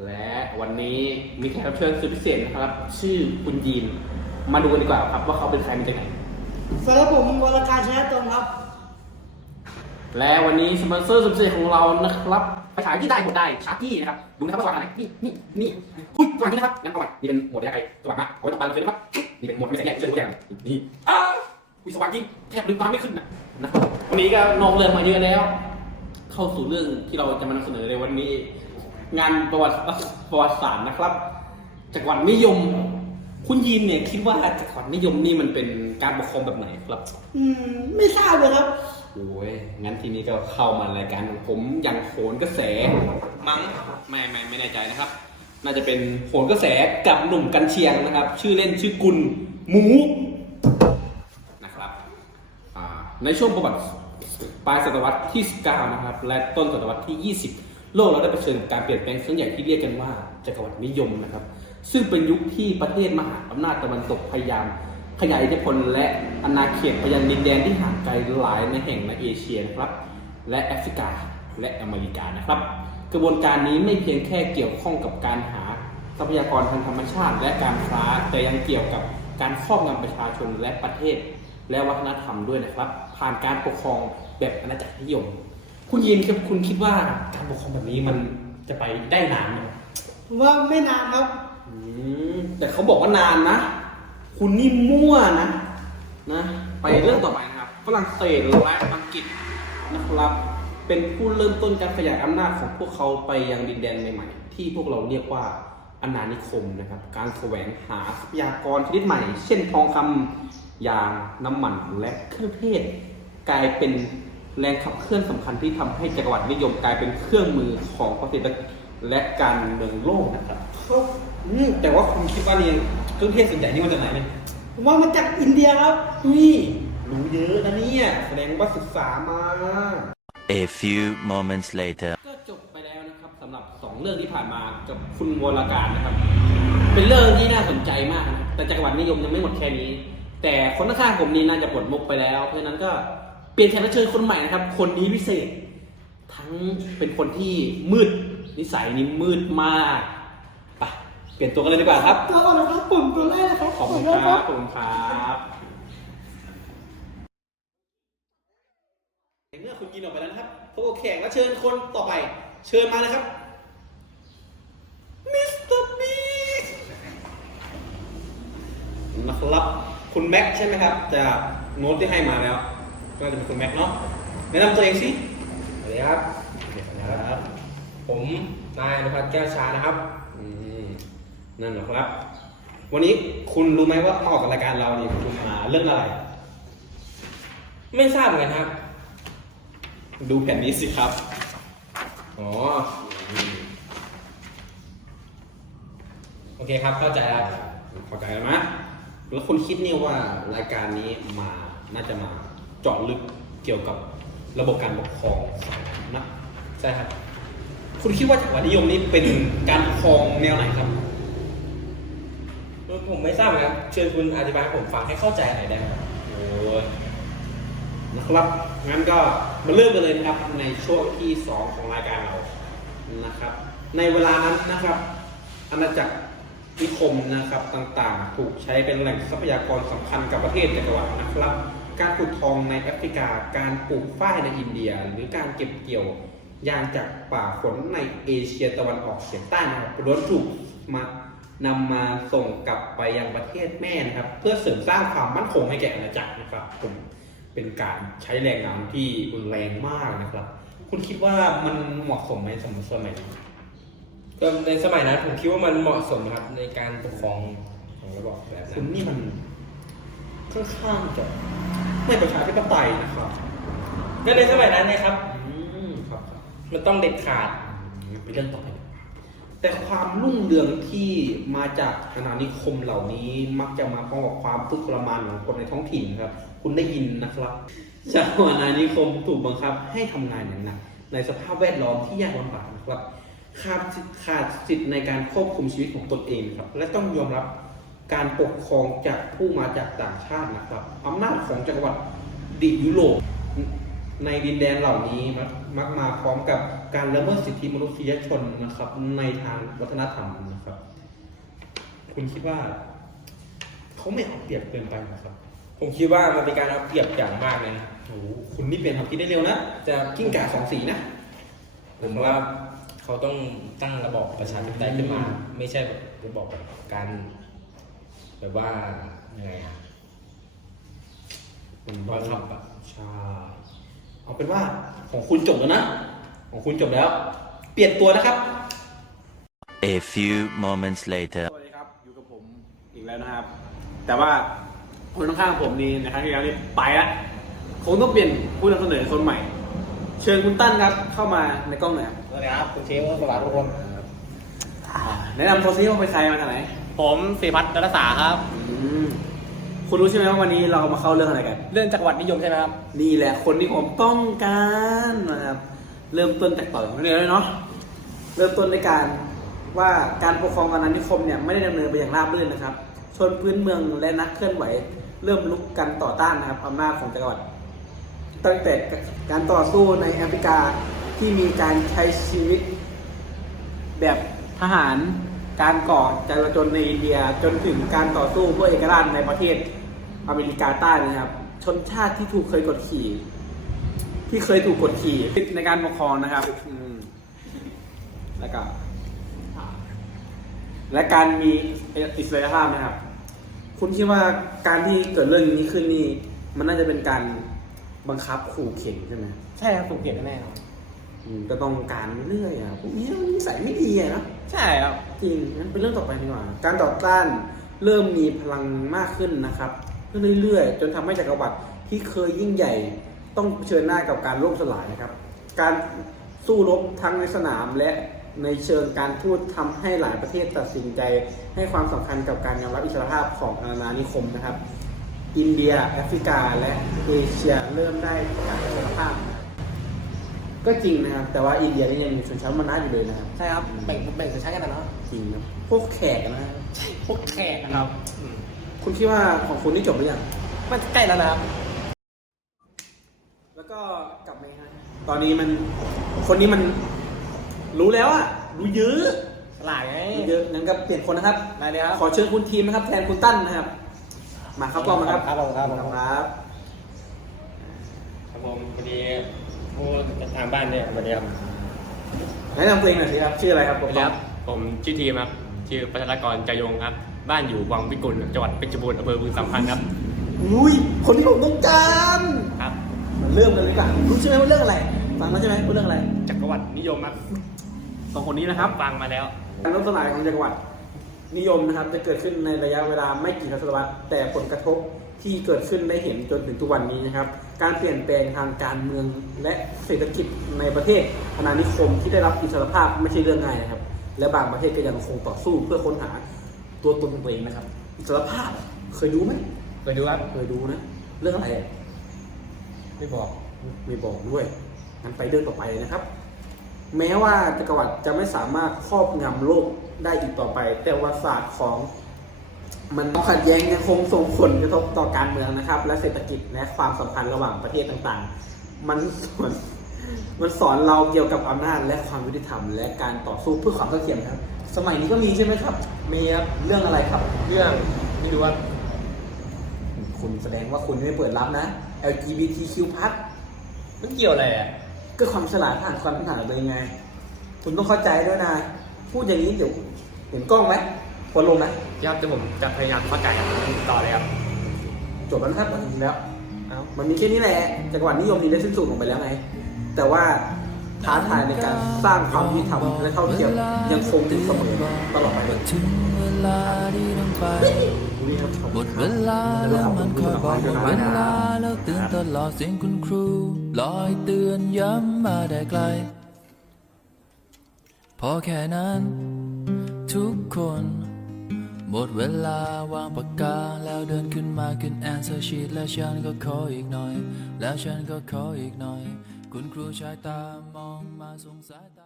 วันนี้มีแขกรับเชิญสุดพิเศษนะครับ ชื่อคุณยีน มาดูกันดีกว่าครับว่าเขาเป็นใครมาจากไหนสวัสดีครับผมวรการชนะตรงครับ และวันนี้สปอนเซอร์สุดพิเศษของเรานะครับไปขายที่ได้หมดได้ชาร์จที่นะครับดูนะครับว่าสว่างไหนนี่นี่นี่อุ้ยสว่างนี้นะครับงั้นเอาไปนี่เป็นโหมดระยะไกลสว่างมากเอาไว้ต้องการเลยนะครับนี่เป็นโหมดไม่แสงแยกเชื่อมแยกนี่อ้าอุ้ยสว่างจริงแทบลืมตาไม่ขึ้นนะนะครับวันนี้ก็นอกเรื่องมาเยอะแล้ว เข้าสู่เรื่องที่เราจะมานำเสนอในวันนี้ งานประวัติประวัติศาสตร์นะครับ จักรวรรดินิยม คุณยีนเนี่ยคิดว่าจักรวรรดินิยมนี่มันเป็นการปกครองแบบไหนครับ อืม ไม่ทราบเลยครับโอ้ยงั้นทีนี้ก็เข้ามารายการของผมอย่างโหนกระแสมั้งไม่ไม่ไม่แน่ใจนะครับ น่าจะเป็นโหนกระแสกับหนุ่มกันเชียงนะครับ ชื่อเล่นชื่อกุลหมูนะครับอ่าในช่วงประวัติปลายศตวรรษที่ 19 นะครับ และต้นศตวรรษที่ 20 โลกเราได้เผชิญกับการเปลี่ยนแปลงครั้งใหญ่ที่เรียกกันว่าจักรวรรดินิยมนะครับ ซึ่งเป็นยุคที่ประเทศมหาอำนาจตะวันตกพยายาม ขยายอิทธิพลและอาณาเขตไปยังดินแดนที่ห่างไกลหลายในแห่งในเอเชียนะครับ และแอฟริกาและอเมริกานะครับ กระบวนการนี้ไม่เพียงแค่เกี่ยวข้องกับการหาทรัพยากรทางธรรมชาติ และการค้าแต่ยังเกี่ยวกับการครอบงำประชาชนและประเทศ และวัฒนธรรมด้วยนะครับ ผ่านการปกครองแบบอาณาจักรนิยม คุณยินครับคุณคิดว่าการปกครองแบบนี้มันจะไปได้นานไหมผมว่าไม่นานครับ อืมแต่เขาบอกว่านานนะ คุณนี่มั่วนะ นะ ไปเรื่องต่อไปนะครับฝรั่งเศสและอังกฤษนะครับ เป็นผู้เริ่มต้นการขยายอำนาจของพวกเขาไปยังดินแดนใหม่ๆ ที่พวกเราเรียกว่าอาณานิคมนะครับ การแสวงหาทรัพยากรชนิดใหม่ เช่นทองคำยางน้ำมันและเครื่องเทศ กลายเป็น แรงขับเคลื่อนสำคัญที่ทำให้จักรวรรดินิยมกลายเป็นเครื่องมือของประเทศและการเมืองโลกนะครับอืมแต่ว่าคุณคิดว่าเนี่ยเครื่องเทศส่วนใหญ่นี่มาจากไหนเนี่ยผมว่ามาจากอินเดียครับนี่รู้เยอะนะเนี่ยแสดงว่าศึกษามา A few moments later. ก็จบไปแล้วนะครับสำหรับสองเรื่องที่ผ่านมากับคุณวรการนะครับ เป็นเรื่องที่น่าสนใจมากนะแต่จักรวรรดินิยมยังไม่หมดแค่นี้ แต่คนข้างๆผมนี่น่าจะปลดมุกไปแล้ว เพราะฉะนั้นก็ เปลี่ยนแขกรับเชิญคนใหม่นะครับ คนนี้พิเศษ ทั้งเป็นคนที่มืดนิสัยนี่มืดมากไปเปลี่ยนตัวกันเลยดีกว่าครับ ตัวก่อนนะครับผมตัวแรกนะครับขอบคุณตัวคแกรับขอบคุณครับในเมื่อคุณกินออกไปแล้วนะครับพวกแขกรับเชิญคนต่อไป เชิญมาเลยครับ มิสเตอร์บีนะครับ คุณแม็กซ์ใช่ไหมครับจากโน้ตที่ให้มาแล้ว ก็จะเป็นคุณแม็กซ์เนาะแนะนำตัวเองสิสวัสดีครับนะครับ ผมนายอนุพัฒน์แก้วชานะครับอืมนั่นเหรอครับ วันนี้คุณรู้ไหมว่ามาออกรายการเราเนี่ยคุณมาเรื่องอะไร ไม่ทราบเหมือนกันครับ ดูแผ่นนี้สิครับ อ๋อ โอเคครับ เข้าใจแล้วเข้าใจแล้วไหมแล้วคุณคิดเนี่ยว่ารายการนี้มาน่าจะมาเจาะลึกเกี่ยวกับระบบการปกครองนะใช่ครับ คุณคิดว่าจักรวรรดินิยมนี้เป็นการปกครองแนวไหนครับผมไม่ทราบเหมือนกันเชิญคุณอธิบายให้ผมฟังให้เข้าใจหน่อยได้ไหมครับโอ้ยนะครับงั้นก็มาเริ่มกันเลยนะครับในช่วงที่สองของรายการเรานะครับ ในเวลานั้นนะครับอาณาจักรนิคมนะครับต่างๆ ถูกใช้เป็นแหล่งทรัพยากรสำคัญกับประเทศจักรวรรดินะครับ การปลูกทองในแอฟริกา การปลูกฝ้ายในอินเดีย หรือการเก็บเกี่ยวยางจากป่าฝนในเอเชียตะวันออกเฉียงใต้นะครับล้วนถูกมานำมาส่งกลับไปยังประเทศแม่นะครับ เพื่อเสริมสร้างความมั่นคงให้แก่อาณาจักรนะครับผมเป็นการใช้แรงงานที่รุนแรงมากนะครับ คุณคิดว่ามันเหมาะสมไหมสมัยสมัยนี้ก็ในสมัยนั้นผมคิดว่ามันเหมาะสมนะครับในการปกครองของระบอบแบบคุนั้ณนนี่มัน ค่อนข้างจะไม่ประชาธิปไตยนะครับก็ในสมัยนั้นเนะครับ อืมครับครับมันต้องเด็ดขาดเป็นเรื่องต่อไป แต่ความรุ่งเรืองที่มาจากอาณานิคมเหล่านี้มักจะมาพร้อมกับความทุกข์ทรมานของคนในท้องถิ่นครับ คุณได้ยินนะครับชาวอาณานิคมถูกบังคับให้ทำงานอย่างหนักในสภาพแวดล้อมที่ยากลำบากนะครับขาดสิทธิ์ขาดสิทธิ์ในการควบคุมชีวิตของตนเองครับ และต้องยอมรับ การปกครองจากผู้มาจากต่างชาตินะครับอำนาจของจักรวรรดิยุโรปในดินแดนเหล่านี้มักมาพร้อมกับการละเมิดสิทธิมนุษยชนนะครับ ในทางวัฒนธรรมนะครับ คุณคิดว่า เขาไม่เอาเปรียบเกินไปนะครับ ผมคิดว่ามันเป็นการเอาเปรียบอย่างมากเลยนะโอ้โหคุณนี่เปลี่ยนความคิดได้เร็วนะจะกิ้งก่าสองสีนะผมว่าเขาต้องตั้งระบอบประชาธิปไตยขึ้นมา ไม่ใช่แบบระบอบแบบการ แบบว่ายังไงอะคุณบังคับอะใช่เอาเป็นว่าของคุณจบแล้วนะ ของคุณจบแล้ว เปลี่ยนตัวนะครับ A few moments later. สวัสดีครับ อยู่กับผมอีกแล้วนะครับ แต่ว่าคนข้างๆผมนี่ในครั้งที่แล้วนี่ไปละคงต้องเปลี่ยนผู้นำเสนอคนใหม่ เชิญคุณตั้นครับเข้ามาในกล้องหน่อยครับสวัสดีครับคุณเชฟสวัสดีทุกคน แนะนำตัวซิว่าเป็นใครมาจากไหน ผมสีพัฒน์รัตษาครับ อืมคุณรู้ใช่ไหมว่าวันนี้เรามาเข้าเรื่องอะไรกัน เรื่องจักรวรรดินิยมใช่ไหมครับ นี่แหละคนที่ผมต้องการนะครับ เริ่มต้นจากต่อจากนี้เลยเนาะ เริ่มต้นในการว่าการปกครองอาณานิคมเนี่ยไม่ได้ดำเนินไปอย่างราบรื่นนะครับ ชนพื้นเมืองและนักเคลื่อนไหว เริ่มลุกกันต่อต้านนะครับอำนาจของจักรวรรดิ ตั้งแต่การต่อสู้ในแอฟริกาที่มีการใช้ชีวิตแบบทหาร การก่อจลาจลในอินเดียจนถึงการต่อสู้เพื่อเอกราชในประเทศอเมริกาใต้นะครับ ชนชาติที่ถูกเคยกดขี่ ที่เคยถูกกดขี่ในการปกครองนะครับแล้วก็และการมีอิสระภาพนะครับ คุณคิดว่าการที่เกิดเรื่องนี้ขึ้นนี่มันน่าจะเป็นการบังคับขู่เข็นใช่ไหมใช่ครับถูกเปลี่ยนแน่นอน ก็ต้องการเรื่อยๆอะพวกนี้มันนิสัยไม่ดีอะเนอะใช่ครับจริงงั้นเป็นเรื่องต่อไปดีกว่า การต่อต้านเริ่มมีพลังมากขึ้นนะครับเรื่อยๆ จนทำให้จักรวรรดิที่เคยยิ่งใหญ่ ต้องเผชิญหน้ากับการล่มสลายนะครับ การสู้รบทั้งในสนามและในเชิงการทูตทำให้หลายประเทศตัดสินใจ ให้ความสำคัญกับการยอมรับอิสรภาพของอาณานิคมนะครับ อินเดีย แอฟริกา และเอเชียเริ่มได้การอิสรภาพ ก็จริงนะครับ แต่ว่าอินเดียนี่ยังมีชนชั้นวรรณะอยู่เลยนะครับใช่ครับแบ่งแบ่งชนชั้นกันนะเนาะจริงครับพวกแขกนะครับพวกแขกนะครับอืมคุณคิดว่าของคุณนี่จบหรือยังมันใกล้แล้วนะครับ แล้วก็กลับมาฮะตอนนี้มันคนนี้มันรู้แล้วอะรู้เยอะหลายไงรู้เยอะงั้นก็เปลี่ยนคนนะครับ ได้เลยครับ ขอเชิญคุณทีมนะครับ แทนคุณตั้นนะครับ มาครับกล้องมาครับครับผมครับผม ครับ ครับผมพอดี ผู้ทางบ้านเนี่ยสวัสดีครับแนะนำตัวเองหน่อยสิครับ ชื่ออะไรครับสวัสดีครับ ผมชื่อทีมครับ ชื่อพัชรกรจายงครับ บ้านอยู่วังพิกุลจังหวัดเพชรบูรณ์อำเภอบึงสามพันธ์ครับ อุ้ย คนที่ผมต้องการครับมาเริ่มกันเลยดีกว่ารู้ใช่ไหมว่าเรื่องอะไร ฟังแล้วใช่ไหมว่าเรื่องอะไร จักรวรรดินิยมครับสองคนนี้นะครับ ฟังมาแล้ว การล่มสลายของจักรวรรดินิยมนะครับจะเกิดขึ้นในระยะเวลาไม่กี่ทศวรรษแต่ผลกระทบที่เกิดขึ้นได้เห็นจนถึงทุกวันนี้นะครับ การเปลี่ยนแปลงทางการเมืองและเศรษฐกิจในประเทศอาณานิคมที่ได้รับอิสรภาพไม่ใช่เรื่องง่ายนะครับ และบางประเทศก็ยังคงต่อสู้เพื่อค้นหาตัวตนของตัวเองนะครับ อิสรภาพเคยดูไหมเคยดูครับเคยดูนะ เรื่องอะไรอะไม่บอกไม่บอกด้วยงั้นไปเรื่องต่อไปเลยนะครับ แม้ว่าจักรวรรดิจะไม่สามารถครอบงำโลกได้อีกต่อไป แต่ประวัติศาสตร์ของ มันความขัดแย้งยังคงส่งผลกระทบต่อการเมืองนะครับ และเศรษฐกิจและความสัมพันธ์ระหว่างประเทศต่างๆ มันสอนมันสอนเราเกี่ยวกับอำนาจและความยุติธรรม และการต่อสู้เพื่อความเท่าเทียมครับ สมัยนี้ก็มีใช่ไหมครับ มีครับเรื่องอะไรครับ เรื่องไม่รู้ว่า คุณแสดงว่าคุณไม่เปิดรับนะ LGBTQ+ มันเกี่ยวอะไรอะก็ความฉลาดผ่านความผ่านตัวเองไง คุณต้องเข้าใจด้วยนะ พูดอย่างนี้เดี๋ยวเห็นกล้องไหมควรลงนะ ครับจะผมจะพยายามเข้าใจครับต่อเลยครับจบแล้วนะครับจริงๆแล้ว เอ้ามันมีแค่นี้แหละจักรวรรดินิยมนี้ได้สิ้นสุดลงไปแล้วไง แต่ว่าท้าทายในการสร้างความยุติธรรมและเท่าเทียมยังคงถึงเสมอตลอดไปเลยถึงเวลาที่ต้องไปนี่ครับหมดเวลาแล้วมันคอยบอกหมดเวลาแล้วเตือนตลอดเสียงคุณครู ลอยเตือนย้ำมาได้ไกล พอแค่นั้น ทุกคน หมดเวลาวางปากกา แล้วเดินขึ้นมาขึ้นแอนเซอร์ชีตแล้วฉันก็ขออีกหน่อย แล้วฉันก็ขออีกหน่อย คุณครูชายตามองมาสงสายตา